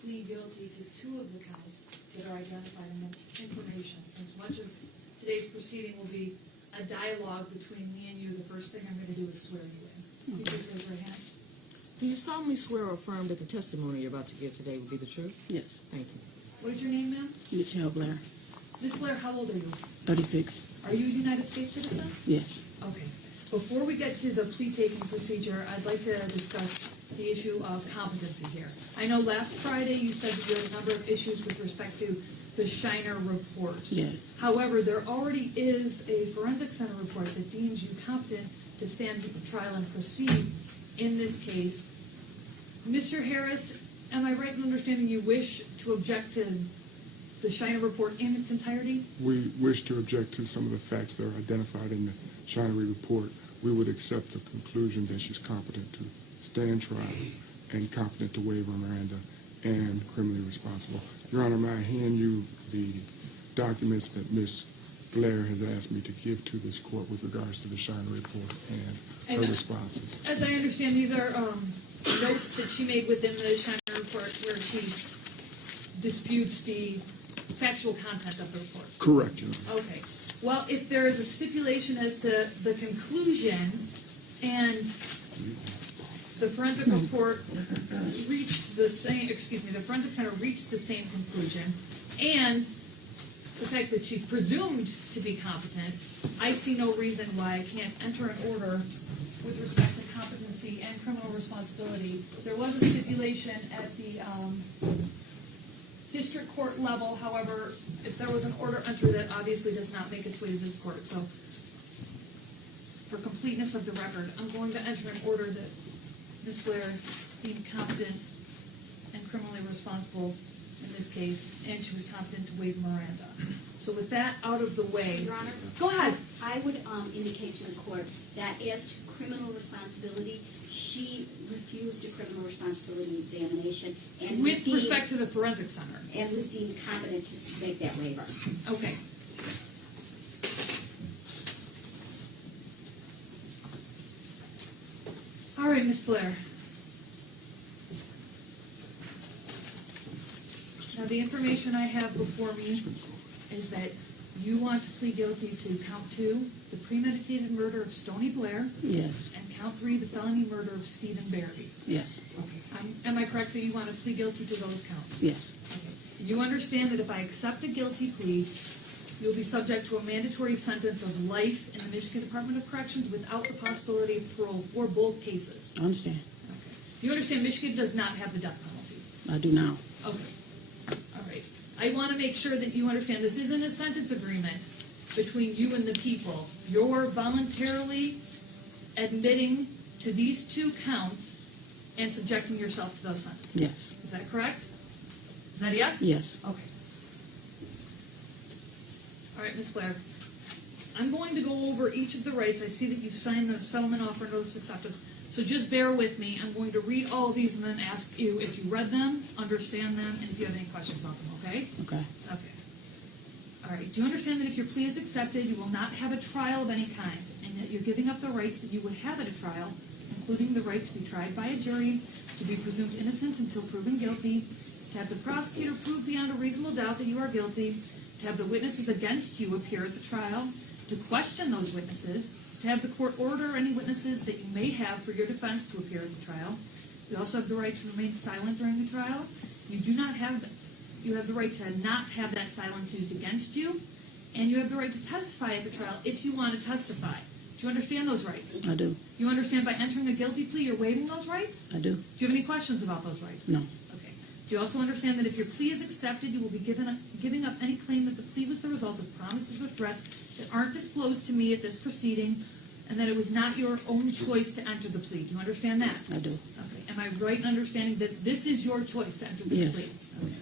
plead guilty to two of the counts that are identified in the information. Since much of today's proceeding will be a dialogue between me and you, the first thing I'm going to do is swear you in. You please raise your hand. Do you solemnly swear or affirm that the testimony you're about to give today will be the truth? Yes. Thank you. What is your name, ma'am? Michelle Blair, Ms. Blair, how old are you? 36. Are you a United States citizen? Yes. Okay. Before we get to the plea-taking procedure, I'd like to discuss the issue of competency here. I know last Friday you said that you had a number of issues with respect to the Shiner report. Yes. However, there already is a forensic center report that deems you competent to stand trial and proceed in this case. Mr. Harris, am I right in understanding you wish to object to the Shiner report in its entirety? We wish to object to some of the facts that are identified in the Shinery report. We would accept the conclusion that she's competent to stand trial and competent to waive her Miranda and criminally responsible. Your Honor, may I hand you the documents that Ms. Blair has asked me to give to this court with regards to the Shinery report and her responses. As I understand, these are notes that she made within the Shiner report where she disputes the factual content of the report. Correct, Your Honor. Okay. Well, if there is a stipulation as to the conclusion and the forensic report reached the same, the forensic center reached the same conclusion, and the fact that she's presumed to be competent, I see no reason why I can't enter an order with respect to competency and criminal responsibility. There was a stipulation at the district court level. However, if there was an order entered, that obviously does not make its way to this court. So, for completeness of the record, I'm going to enter an order that Ms. Blair deemed competent and criminally responsible in this case, and she was competent to waive Miranda. So with that out of the way, Your Honor, go ahead. I would indicate to the court that as to criminal responsibility, she refused a criminal responsibility examination and With respect to the forensic center. and was deemed competent to make that waiver. Okay. All right, Ms. Blair. Now, the information I have before me is that you want to plead guilty to count 2, the premeditated murder of Stoney Blair, Yes. and count 3, the felony murder of Stephen Barry. Yes. Okay. Am I correct that you want to plead guilty to those counts? Yes. Okay. You understand that if I accept a guilty plea, you'll be subject to a mandatory sentence of life in the Michigan Department of Corrections without the possibility of parole for both cases. I understand. Okay. You understand Michigan does not have the death penalty? I do now. Okay. All right. I want to make sure that you understand this isn't a sentence agreement between you and the people. You're voluntarily admitting to these 2 counts and subjecting yourself to those sentences. Yes. Is that correct? Is that a yes? Yes. Okay. All right, Ms. Blair. I'm going to go over each of the rights. I see that you've signed the settlement offer and notice of acceptance. So just bear with me. I'm going to read all of these and then ask you if you read them, understand them, and if you have any questions about them, okay? Okay. Okay. All right. Do you understand that if your plea is accepted, you will not have a trial of any kind, and that you're giving up the rights that you would have at a trial, including the right to be tried by a jury, to be presumed innocent until proven guilty, to have the prosecutor prove beyond a reasonable doubt that you are guilty, to have the witnesses against you appear at the trial, to question those witnesses, to have the court order any witnesses that you may have for your defense to appear at the trial. You also have the right to remain silent during the trial. You have the right to not have that silence used against you, and you have the right to testify at the trial if you want to testify. Do you understand those rights? I do. You understand by entering a guilty plea you're waiving those rights? I do. Do you have any questions about those rights? No. Okay. Do you also understand that if your plea is accepted, you will be giving up any claim that the plea was the result of promises or threats that aren't disclosed to me at this proceeding, and that it was not your own choice to enter the plea? Do you understand that? I do. Okay. Am I right in understanding that this is your choice to enter this Yes. plea? Okay.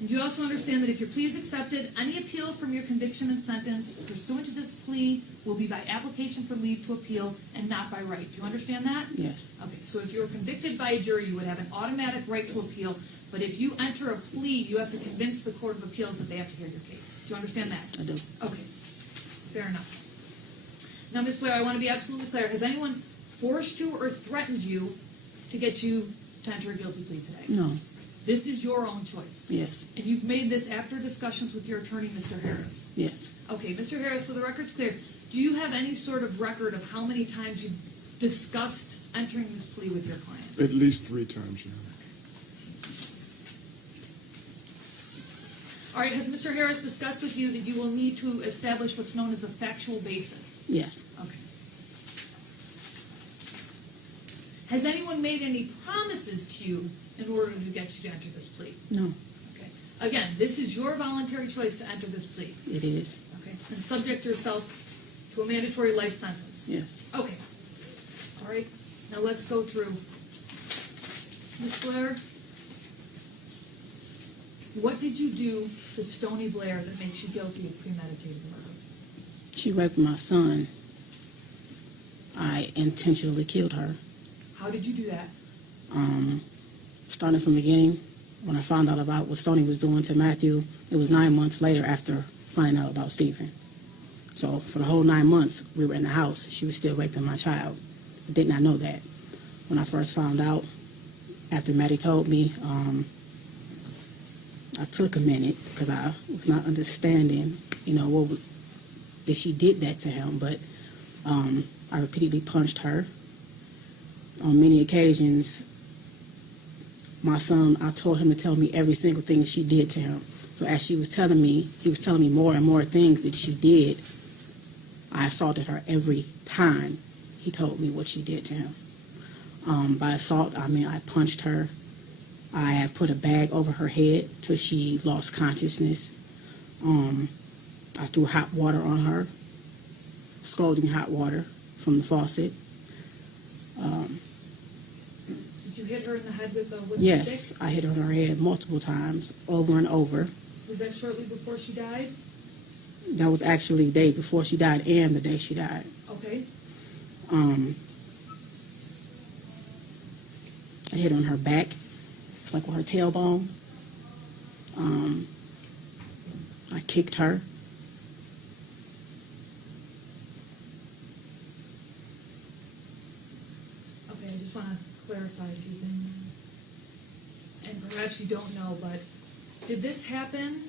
And you also understand that if your plea is accepted, any appeal from your conviction and sentence pursuant to this plea will be by application for leave to appeal and not by right. Do you understand that? Yes. Okay, so if you were convicted by a jury, you would have an automatic right to appeal, but if you enter a plea, you have to convince the Court of Appeals that they have to hear your case. Do you understand that? I do. Okay, fair enough. Now, Ms. Blair, I want to be absolutely clear. Has anyone forced you or threatened you to get you to enter a guilty plea today? No. This is your own choice. Yes, And you've made this after discussions with your attorney, Mr. Harris. yes. Okay, Mr. Harris, so the record's clear. Do you have any sort of record of how many times you've discussed entering this plea with your client? At least 3 times, Your Honor. All right, has Mr. Harris discussed with you that you will need to establish what's known as a factual basis? Yes. Okay. Has anyone made any promises to you in order to get you to enter this plea? No, Okay. Again, this is your voluntary choice to enter this plea. it is. Okay. And subject yourself to a mandatory life sentence. Yes. Okay. All right. Now let's go through. Ms. Blair, what did you do to Stoney Blair that makes you guilty of premeditated murder? She raped my son. I intentionally killed her. How did you do that? Starting from the beginning, when I found out about what Stoney was doing to Matthew, it was 9 months later after finding out about Stephen. So for the whole 9 months we were in the house, she was still raping my child. I did not know that. When I first found out, after Maddie told me, I took a minute because I was not understanding, that she did that to him. But I repeatedly punched her. On many occasions, my son, I told him to tell me every single thing she did to him. So as he was telling me more and more things that she did. I assaulted her every time he told me what she did to him. By assault, I mean I punched her. I have put a bag over her head till she lost consciousness. I threw hot water on her, scalding hot water from the faucet. Did you hit her in the head with a Yes, stick? I hit her on her head multiple times, over and over. Was that shortly before she died? That was actually days before she died and the day she died. Okay. I hit on her back. It's like with her tailbone. I kicked her. Okay, I just want to clarify a few things. And perhaps you don't know, but did this happen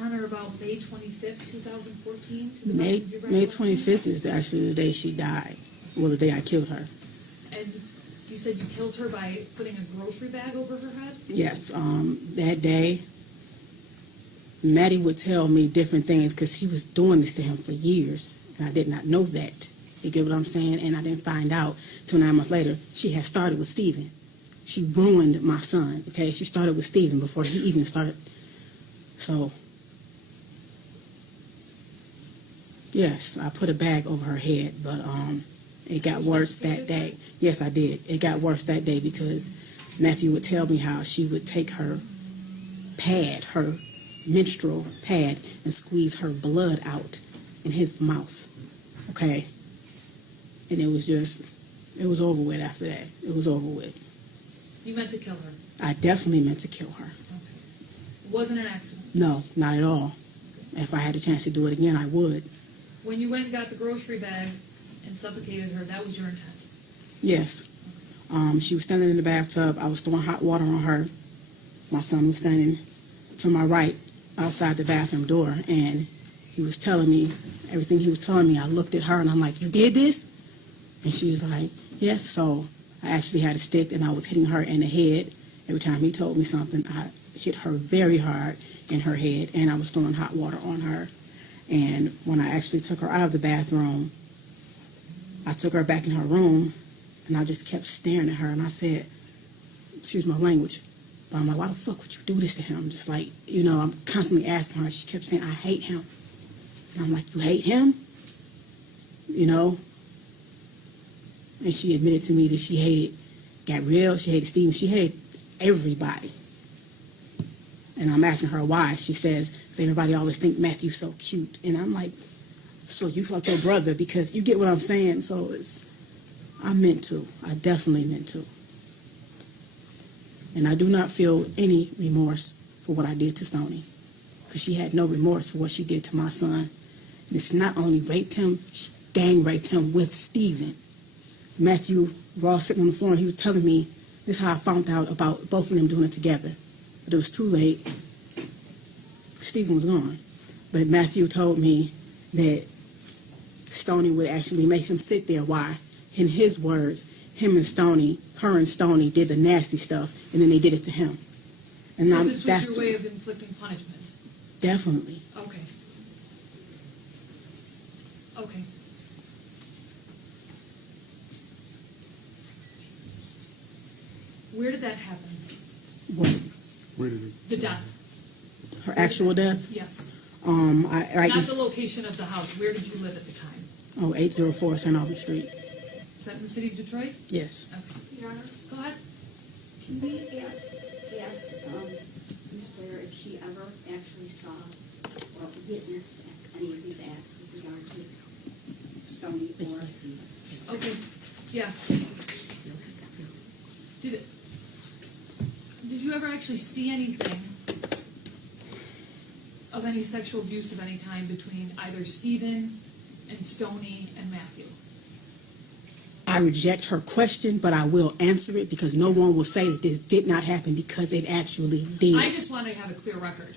on or about May 25th, 2014? To the May best of your 25th is actually the day she died. Well, the day I killed her. And you said you killed her by putting a grocery bag over her head? Yes, that day, Maddie would tell me different things because she was doing this to him for years, and I did not know that. You get what I'm saying? And I didn't find out till 9 months later. She had started with Stephen. She ruined my son, okay? She started with Stephen before he even started. So, yes, I put a bag over her head, but it got worse that day. Yes, I did. It got worse that day because Matthew would tell me how she would take her pad, her menstrual pad, and squeeze her blood out in his mouth. Okay? And it was over with after that. It was over with. You meant to kill her? I definitely meant to kill her. Okay. It wasn't an accident? No, not at all. If I had a chance to do it again, I would. When you went and got the grocery bag and suffocated her, that was your intent? Yes. She was standing in the bathtub. I was throwing hot water on her. My son was standing to my right outside the bathroom door, and he was telling me everything he was telling me. I looked at her, and I'm like, "You did this?" And she was like, "Yes." So I actually had a stick, and I was hitting her in the head. Every time he told me something, I hit her very hard in her head, and I was throwing hot water on her. And when I actually took her out of the bathroom, I took her back in her room, and I just kept staring at her, and I said, excuse my language, but I'm like, why the fuck would you do this to him? Just like, I'm constantly asking her. She kept saying, I hate him. And I'm like, you hate him? And she admitted to me that she hated Gabrielle, she hated Stephen, she hated everybody. And I'm asking her why. She says, everybody always think Matthew's so cute. And I'm like, so you like your brother, because you get what I'm saying. So I meant to. I definitely meant to. And I do not feel any remorse for what I did to Stoney, because she had no remorse for what she did to my son. And it's not only raped him, she gang raped him with Stephen. Matthew, we're all sitting on the floor, and he was telling me, this is how I found out about both of them doing it together. But it was too late. Stephen was gone. But Matthew told me that Stoney would actually make him sit there while, in his words, her and Stoney did the nasty stuff, and then they did it to him. And So now this was that's your way of inflicting punishment? definitely. Okay. Okay. Where did that happen? What, Where did it? The death? her actual death? Yes. Right. Not the location of the house. Where did you live at the time? 804 St. Albans Street. Is that in the city of Detroit? Yes. Okay. Your Honor, Go ahead. can we ask Ms. Blair if she ever actually saw or witnessed any of these acts with regard to Stoney or... Okay. Yeah. Did you ever actually see anything of any sexual abuse of any kind between either Stephen and Stoney and Matthew? I reject her question, but I will answer it because no one will say that this did not happen because it actually did. I just want to have a clear record.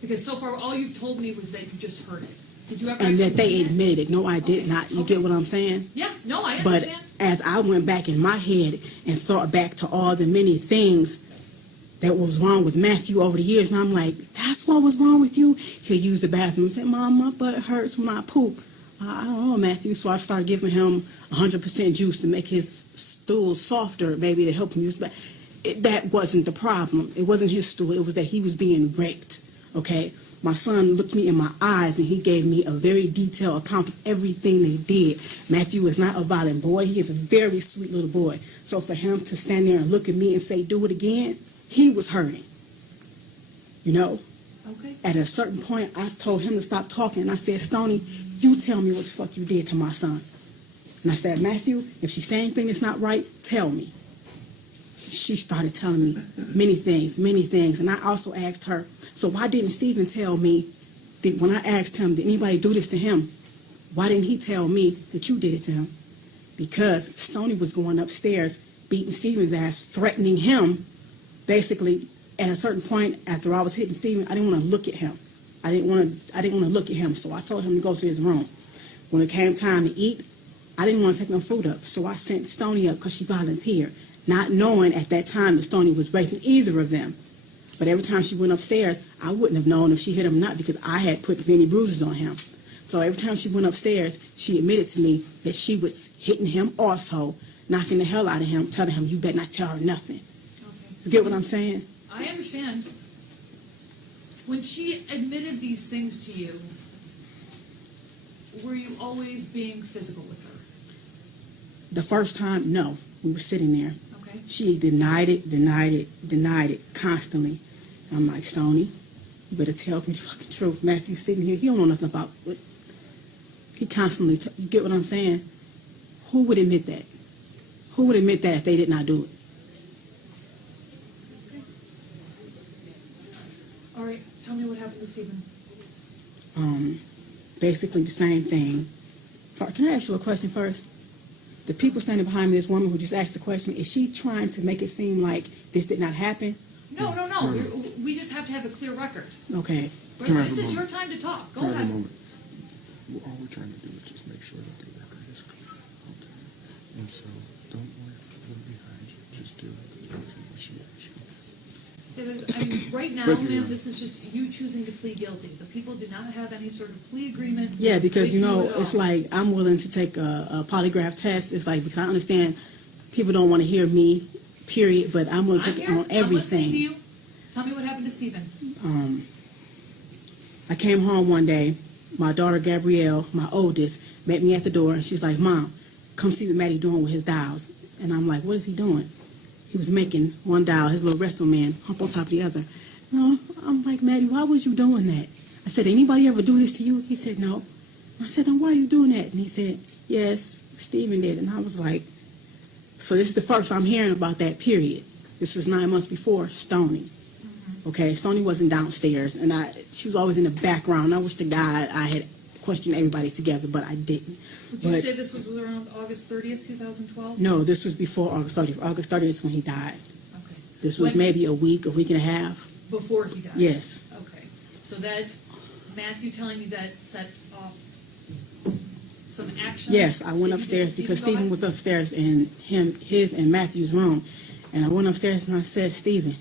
Because so far, all you've told me was that you just heard it. Did you ever And actually that they see it? admitted it. No, I did Okay. not. You Okay. get what I'm saying? Yeah, no, I But understand. as I went back in my head and thought back to all the many things that was wrong with Matthew over the years, and I'm like, that's what was wrong with you? He'll use the bathroom and say, Mom, my butt hurts when I poop. I don't know, Matthew. So I started giving him 100% juice to make his stool softer, maybe to help him use the that wasn't the problem. It wasn't his stool. It was that he was being raped, okay? My son looked me in my eyes and he gave me a very detailed account of everything they did. Matthew is not a violent boy. He is a very sweet little boy. So for him to stand there and look at me and say, do it again, he was hurting. You know? Okay. At a certain point, I told him to stop talking. And I said, Stoney, you tell me what the fuck you did to my son. And I said, Matthew, if she say anything that's not right, tell me. She started telling me many things. And I also asked her, so why didn't Stephen tell me that when I asked him, did anybody do this to him? Why didn't he tell me that you did it to him? Because Stoney was going upstairs, beating Stephen's ass, threatening him. Basically, at a certain point, after I was hitting Stephen, I didn't want to look at him. I didn't want to look at him, so I told him to go to his room. When it came time to eat, I didn't want to take no food up, so I sent Stoney up because she volunteered, not knowing at that time that Stoney was raping either of them. But every time she went upstairs, I wouldn't have known if she hit him or not because I had put many bruises on him. So every time she went upstairs, she admitted to me that she was hitting him also, knocking the hell out of him, telling him, you better not tell her nothing. Okay. You get what I'm saying? I understand. When she admitted these things to you, were you always being physical with her? The first time, no. We were sitting there. Okay. She denied it constantly. I'm like, Stoney, you better tell me the fucking truth. Matthew's sitting here. He don't know nothing about it. He constantly, you get what I'm saying? Who would admit that? Who would admit that if they did not do it? All right. Tell me what happened to Stephen. Basically the same thing. Can I ask you a question first? The people standing behind me, this woman who just asked the question, is she trying to make it seem like this did not happen? No. We just have to have a clear record. Okay. Right? Can I have This a is your moment? time to talk. Go Can I have a ahead. moment? Well, all we're trying to do is just make sure that the record is clear. Okay. And so don't look behind you. Just do what she asked you. I mean, right now, Thank you, ma'am, ma'am. this is just you choosing to plead guilty. The people did not have any sort of plea agreement. Yeah, because, you with know, at all. it's like I'm willing to take a polygraph test. It's like, because I understand people don't want to hear me, period, but I'm willing to I'm take it here. on I'm listening to everything. you. Tell me what happened to Stephen. I came home one day. My daughter, Gabrielle, my oldest, met me at the door, and she's like, Mom, come see what Maddie doing with his dials. And I'm like, what is he doing? He was making one dial, his little wrestle man, hump on top of the other. No, I'm like, Maddie, why was you doing that? I said, anybody ever do this to you? He said, no. I said, then why are you doing that? And he said, yes, Stephen did. And I was like, so this is the first I'm hearing about that, period. This was 9 months before Stoney. Okay, Stoney wasn't downstairs, and she was always in the background. I wish to God I had question everybody together, but I didn't. Would you But- say this was around August 30th, 2012? No, this was before August 30th. August 30th is when he died. Okay. This was When- maybe a week and a half. Before he died? Yes. Okay. So that, Matthew telling me that set off some action? Yes, I went upstairs because Stephen was upstairs in his and Matthew's room. And I went upstairs and I said, Stephen,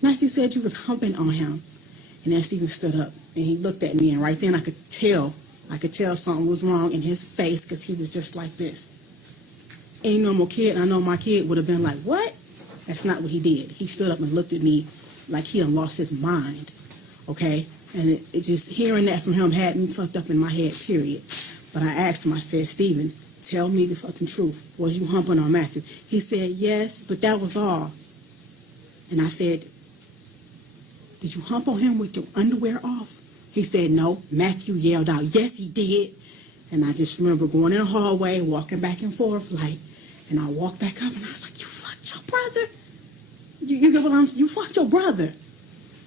Matthew said you was humping on him. And then Stephen stood up and he looked at me, and right then I could tell something was wrong in his face because he was just like this. Any normal kid, I know my kid would have been like, what? That's not what he did. He stood up and looked at me like he had lost his mind, okay? And it just, hearing that from him had me fucked up in my head, period. But I asked him, I said, Stephen, tell me the fucking truth. Was you humping on Matthew? He said, yes, but that was all. And I said, did you hump on him with your underwear off? He said, no. Matthew yelled out, yes, he did. And I just remember going in the hallway, walking back and forth, like, and I walked back up and I was like, you fucked your brother? You get what I'm saying? You fucked your brother.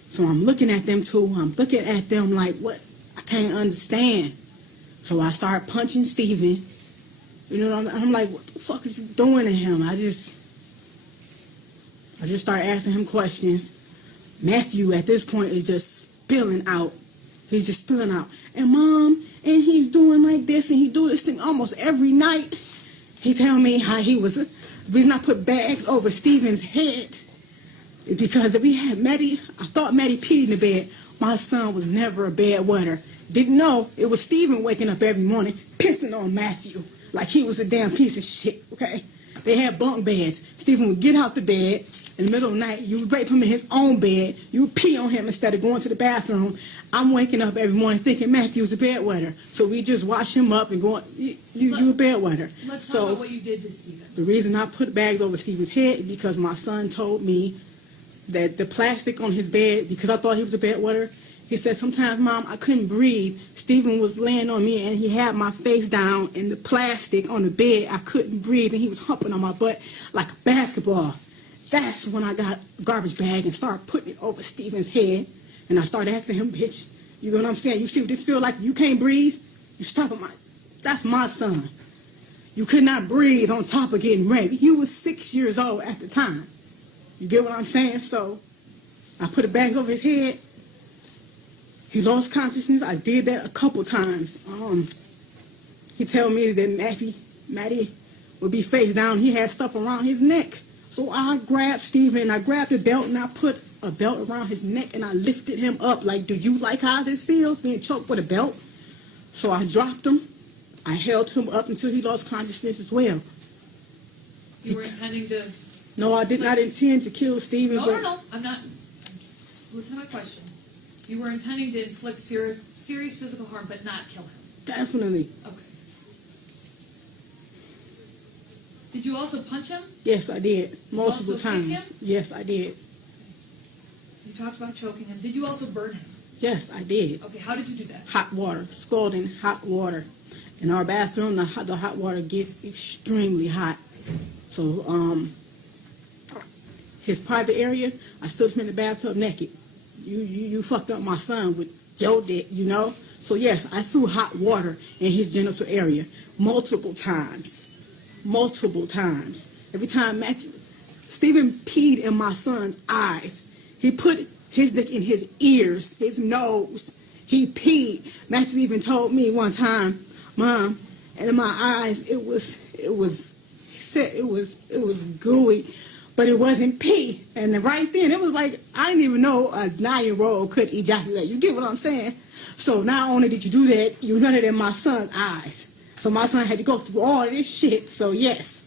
So I'm looking at them too. I'm looking at them like, what? I can't understand. So I start punching Stephen. You know, I'm like, what the fuck is you doing to him? I just start asking him questions. Matthew, at this point, is just spilling out. He's just spilling out. And Mom, and he's doing like this, and he do this thing almost every night. He tell me how he was, the reason I put bags over Stephen's head is because if we had Maddie, I thought Maddie peed in the bed. My son was never a bed wetter. Didn't know it was Stephen waking up every morning pissing on Matthew like he was a damn piece of shit, okay? They had bunk beds. Stephen would get out the bed in the middle of the night. You would rape him in his own bed. You would pee on him instead of going to the bathroom. I'm waking up every morning thinking Matthew's a bed wetter. So we just wash him up and go, you a bed wetter. Let's talk about what you did to Stephen. The reason I put bags over Stephen's head is because my son told me that the plastic on his bed, because I thought he was a bed wetter, he said, sometimes, Mom, I couldn't breathe. Stephen was laying on me, and he had my face down in the plastic on the bed. I couldn't breathe, and he was humping on my butt like a basketball. That's when I got a garbage bag and started putting it over Stephen's head, and I started asking him, bitch, you know what I'm saying? You see what this feel like? You can't breathe? You stop at that's my son. You could not breathe on top of getting raped. You was 6 years old at the time. You get what I'm saying? So I put the bags over his head. He lost consciousness. I did that a couple times. He told me that Matty would be face down. He had stuff around his neck. So I grabbed Stephen, I grabbed a belt, and I put a belt around his neck, and I lifted him up like, do you like how this feels, being choked with a belt? So I dropped him. I held him up until he lost consciousness as well. You were intending to... No, I did not intend to kill Stephen. No, I'm not... Listen to my question. You were intending to inflict serious physical harm, but not kill him. Definitely. Okay. Did you also punch him? Yes, I did. Multiple also times. kick him? Yes, I did. You talked about choking him. Did you also burn him? Yes, I did. Okay, how did you do that? Hot water, scalding hot water. In our bathroom, the hot water gets extremely hot. So, his private area, I stood him in the bathtub naked. You fucked up my son with your dick, you know? So yes, I threw hot water in his genital area multiple times. Every time Stephen peed in my son's eyes. He put his dick in his ears, his nose. He peed. Matthew even told me one time, Mom, and in my eyes, it was gooey, but it wasn't pee. And right then, it was like, I didn't even know a 9-year-old could ejaculate. You get what I'm saying? So not only did you do that, you done it in my son's eyes. So my son had to go through all this shit. So yes,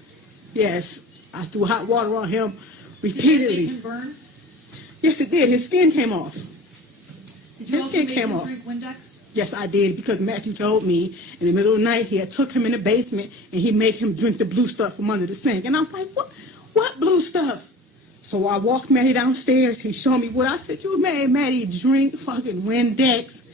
I threw hot water on him repeatedly. Did it make him burn? Yes, it did. His skin came off. Did you His also skin make came him off. drink Windex? Yes, I did, because Matthew told me in the middle of the night he had took him in the basement and he made him drink the blue stuff from under the sink. And I'm like, what blue stuff? So I walked Maddie downstairs. He showed me what I said. You made Maddie drink fucking Windex.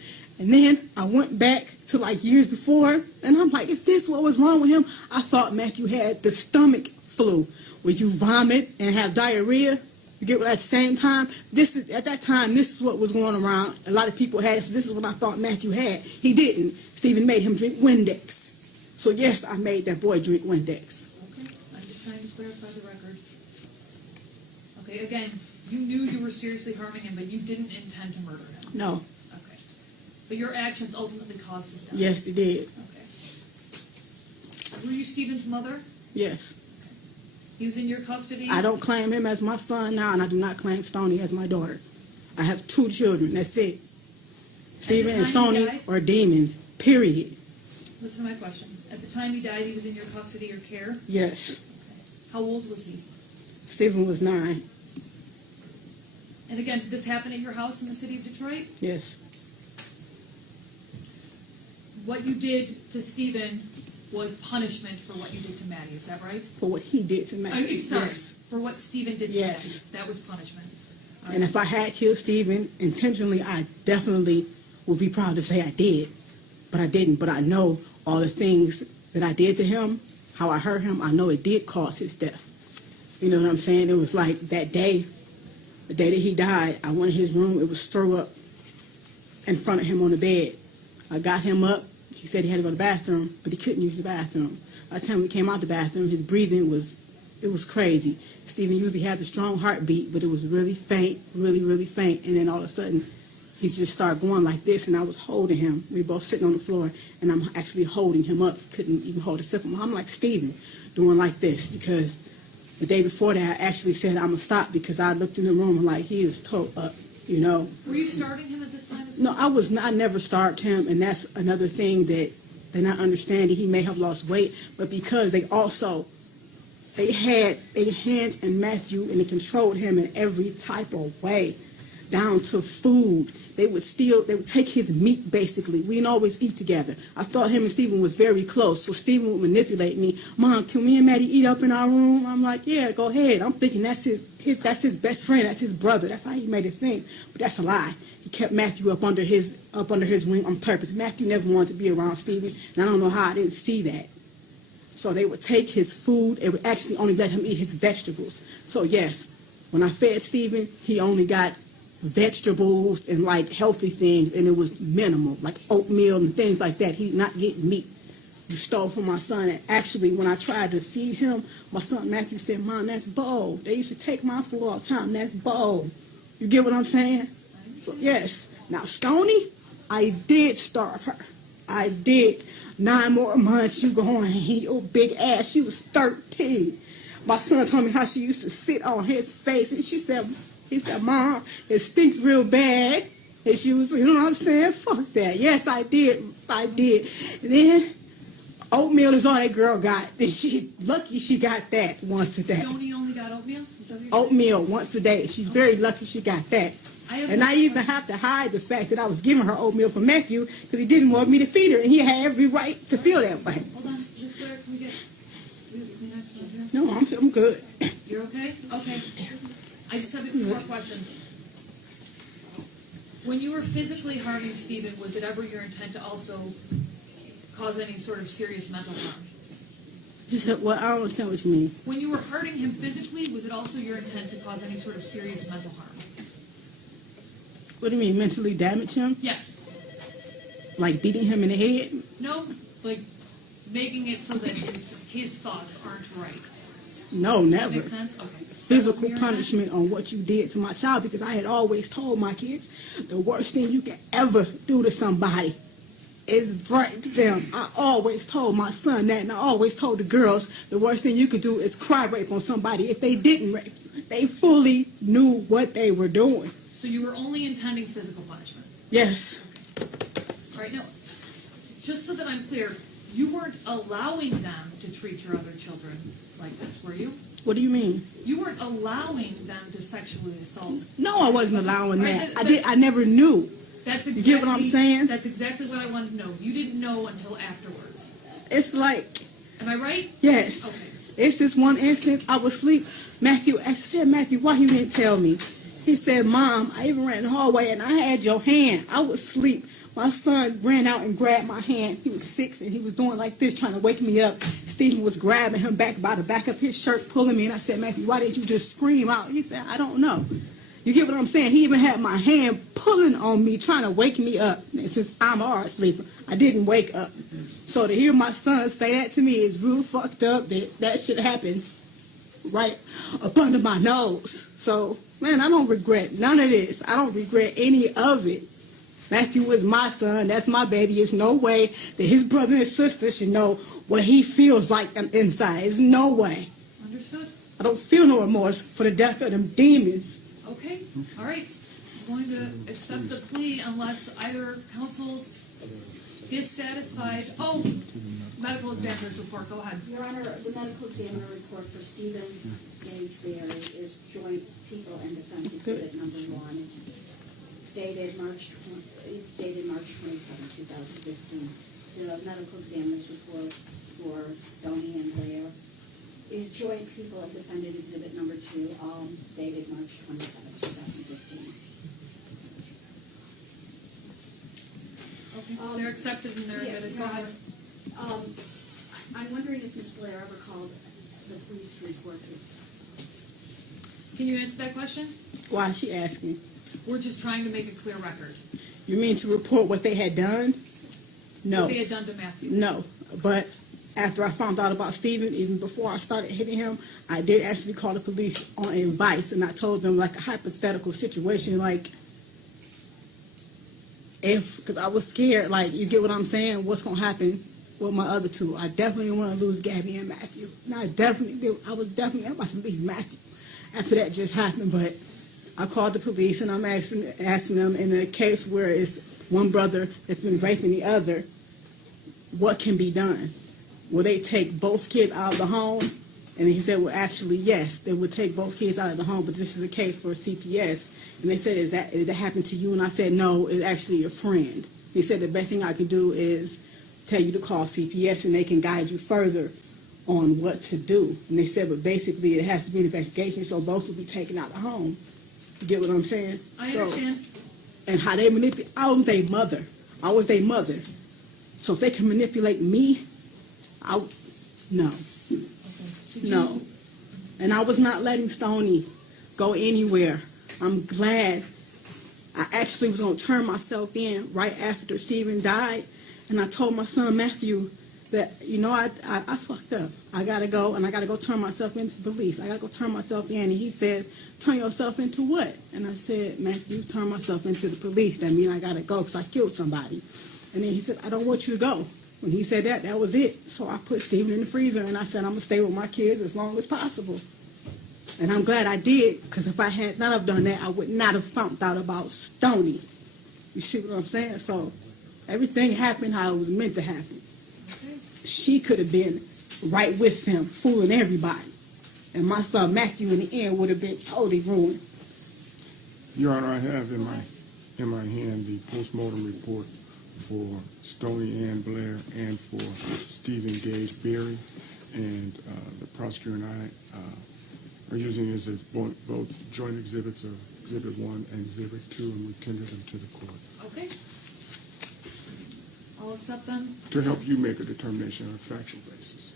And then I went back to like years before, and I'm like, is this what was wrong with him? I thought Matthew had the stomach flu, where you vomit and have diarrhea. You get what, at the same time? At that time, this is what was going around. A lot of people had it, so this is what I thought Matthew had. He didn't. Stephen made him drink Windex. So yes, I made that boy drink Windex. Okay, I'm just trying to clarify the record. Okay, again, you knew you were seriously harming him, but you didn't intend to murder him. No. Okay. But your actions ultimately caused his death. Yes, they did. Okay. Were you Stephen's mother? Yes. He was in your custody? I don't claim him as my son now, and I do not claim Stoney as my daughter. I have 2 children. That's it. Stephen and time he Stoney died? are demons. Period. Listen to my question. At the time he died, he was in your custody or care? Yes. How old was he? Stephen was 9. And again, did this happen at your house in the city of Detroit? Yes. What you did to Stephen was punishment for what you did to Maddie, is that right? For what he did to Matthew. Sorry, Yes. for what Stephen did to Yes. Maddie. That was punishment. And if I had killed Stephen intentionally, I definitely would be proud to say I did. But I didn't. But I know all the things that I did to him, how I hurt him, I know it did cause his death. You know what I'm saying? It was like that day, the day that he died, I went in his room, it was throw up in front of him on the bed. I got him up. He said he had to go to the bathroom, but he couldn't use the bathroom. By the time we came out the bathroom, his breathing was crazy. Stephen usually has a strong heartbeat, but it was really faint, really, really faint. And then all of a sudden, he just started going like this, and I was holding him. We were both sitting on the floor, and I'm actually holding him up. Couldn't even hold a sip of him. I'm like, Stephen, doing like this, because the day before that, I actually said, I'm going to stop, because I looked in the room and like, he is toe up, you know. Were you starving him at this time as well? No, I was not. I never starved him, and that's another thing that they're not understanding. He may have lost weight, but because they had their hands in Matthew, and they controlled him in every type of way, down to food. They would take his meat, basically. We didn't always eat together. I thought him and Stephen was very close, so Stephen would manipulate me. Mom, can me and Maddie eat up in our room? I'm like, yeah, go ahead. I'm thinking that's his best friend, that's his brother. That's how he made it seem. But that's a lie. He kept Matthew up under his wing on purpose. Matthew never wanted to be around Stephen, and I don't know how I didn't see that. So they would take his food. They would actually only let him eat his vegetables. So yes, when I fed Stephen, he only got vegetables and like healthy things, and it was minimal, like oatmeal and things like that. He did not get meat. You stole from my son. And actually, when I tried to feed him, my son Matthew said, Mom, that's bold. They used to take my food all the time. That's bold. You get what I'm saying? So yes. Now Stoney, I did starve her. I did. 9 more months, you go on and your big ass. She was 13. My son told me how she used to sit on his face, and he said, Mom, it stinks real bad. And she was, you know what I'm saying? Fuck that. Yes, I did. And then oatmeal is all that girl got. And she's lucky she got that once a day. Stoney only got oatmeal? Is that what you're Oatmeal once a day. She's very lucky she got that. And I even have to hide the fact that I was giving her oatmeal for Matthew because he didn't want me to feed her, and he had every right to feel that way. Hold on, just where can we get Kleenex over here? No, I'm good. You're okay? Okay. I just have a few more questions. When you were physically harming Stephen, was it ever your intent to also cause any sort of serious mental harm? Well, I don't understand what you mean. When you were hurting him physically, was it also your intent to cause any sort of serious mental harm? What do you mean, mentally damage him? Yes. Like beating him in the head? No, like making it so that his thoughts aren't right. No, Does that never. make sense? Okay. Physical punishment on what you did to my child, because I had always told my kids the worst thing you can ever do to somebody is break them. I always told my son that, and I always told the girls the worst thing you could do is cry rape on somebody if they didn't rape you. They fully knew what they were doing. So you were only intending physical punishment? Yes. All right, now, just so that I'm clear, you weren't allowing them to treat your other children like this, were you? What do you mean? You weren't allowing them to sexually assault. No, I wasn't allowing All right, that. I never knew. That's exactly, You get what I'm saying? That's exactly what I wanted to know. You didn't know until afterwards. It's like, Am I right? yes. Okay. It's this one instance, I was asleep. I said, Matthew, why you didn't tell me? He said, Mom, I even ran in the hallway and I had your hand. I was asleep. My son ran out and grabbed my hand. He was 6 and he was doing like this, trying to wake me up. Stephen was grabbing him back by the back of his shirt, pulling me. And I said, Matthew, why didn't you just scream out? He said, I don't know. You get what I'm saying? He even had my hand pulling on me, trying to wake me up. And since I'm a hard sleeper, I didn't wake up. So to hear my son say that to me is real fucked up. That shit happened right up under my nose. So, man, I don't regret none of this. I don't regret any of it. Matthew was my son. That's my baby. There's no way that his brother and sister should know what he feels like inside. There's no way. Understood? I don't feel no remorse for the death of them demons. Okay, all right. I'm going to accept the plea unless either counsel's dissatisfied. Oh, medical examiner's report, go ahead. Your Honor, the medical examiner report for Stephen Gage Berry is Joint People and Defense Exhibit number 1. It's dated March 27, 2015. The medical examiner's report for Stoney and Blair is Joint People and Defendant Exhibit number 2, all dated March 27, 2015. Okay, they're accepted and they're Yeah, admitted. Go Your ahead. Honor, I'm wondering if Ms. Blair ever called the police to report it. Can you answer that question? Why is she asking? We're just trying to make a clear record. You mean to report what they had done? No. What they had done to Matthew. No. But after I found out about Stephen, even before I started hitting him, I did actually call the police on advice, and I told them like a hypothetical situation, like because I was scared, like, you get what I'm saying, what's going to happen with my other two. I definitely didn't want to lose Gabby and Matthew. And I was definitely about to leave Matthew after that just happened, but I called the police and I'm asking them in a case where it's one brother that's been raping the other, what can be done? Will they take both kids out of the home? And he said, well, actually, yes, they would take both kids out of the home, but this is a case for CPS. And they said, did that happen to you? And I said, no, it's actually a friend. He said, the best thing I could do is tell you to call CPS and they can guide you further on what to do. And they said, but basically it has to be an investigation, so both will be taken out of the home. You get what I'm saying? I understand. And how they manipulate, I was their mother. So if they can manipulate me, no. Okay. No. And I was not letting Stoney go anywhere. I'm glad. I actually was going to turn myself in right after Stephen died. And I told my son Matthew that, I fucked up. I got to go, and I got to go turn myself into the police. I got to go turn myself in. And he said, turn yourself into what? And I said, Matthew, turn myself into the police. That means I got to go because I killed somebody. And then he said, I don't want you to go. When he said that, that was it. So I put Stephen in the freezer, and I said, I'm going to stay with my kids as long as possible. And I'm glad I did, because if I had not have done that, I would not have found out about Stoney. You see what I'm saying? So everything happened how it was meant to happen. Okay. She could have been right with him, fooling everybody. And my son Matthew in the end would have been totally ruined. Your Honor, I have in my hand the postmortem report for Stoney Ann Blair and for Stephen Gage Berry, and the prosecutor and I are using it as both joint exhibits of Exhibit 1 and Exhibit 2, and we tender them to the court. Okay. I'll accept them. To help you make a determination on a factual basis.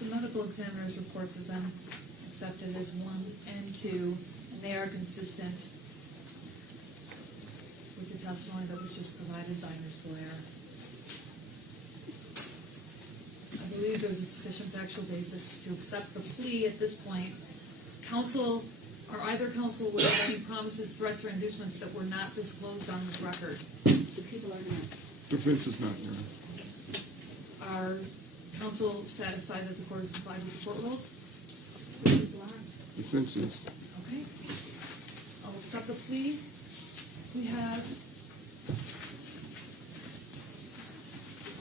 The medical examiner's reports have been accepted as 1 and 2, and they are consistent with the testimony that was just provided by Ms. Blair. I believe there's a sufficient factual basis to accept the plea at this point. Counsel, or either counsel, would have any promises, threats, or inducements that were not disclosed on this record. The people are not. Defense is not, Your Honor. Are counsel satisfied that the court has complied with the court rules? The people are. Defense is. Okay. I'll accept the plea. We have,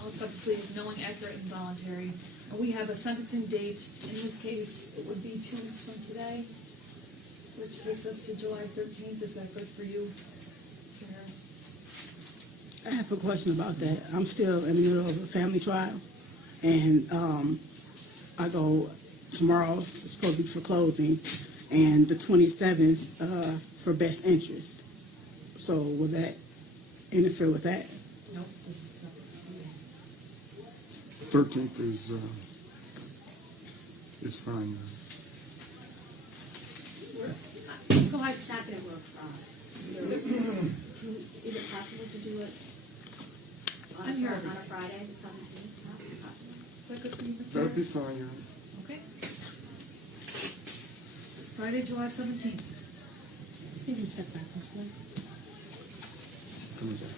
I'll accept the plea as knowing, accurate, and voluntary. And we have a sentencing date, in this case, it would be 2 weeks from today, which takes us to July 13th. Is that good for you, Mr. Harris? I have a question about that. I'm still in the middle of a family trial, and I go tomorrow. It's supposed to be for closing, and the 27th for best interest. So will that interfere with that? Nope, this is separate proceeding. 13th is fine. Go ahead, it's not gonna work for us. Is it possible to do it I'm here. on a Friday, the 17th? Not possible. Is that good for you, Mr. That'd be Harris? fine, Your Honor. Okay. Friday, July 17th. You can step back, Ms. Blair. Coming back.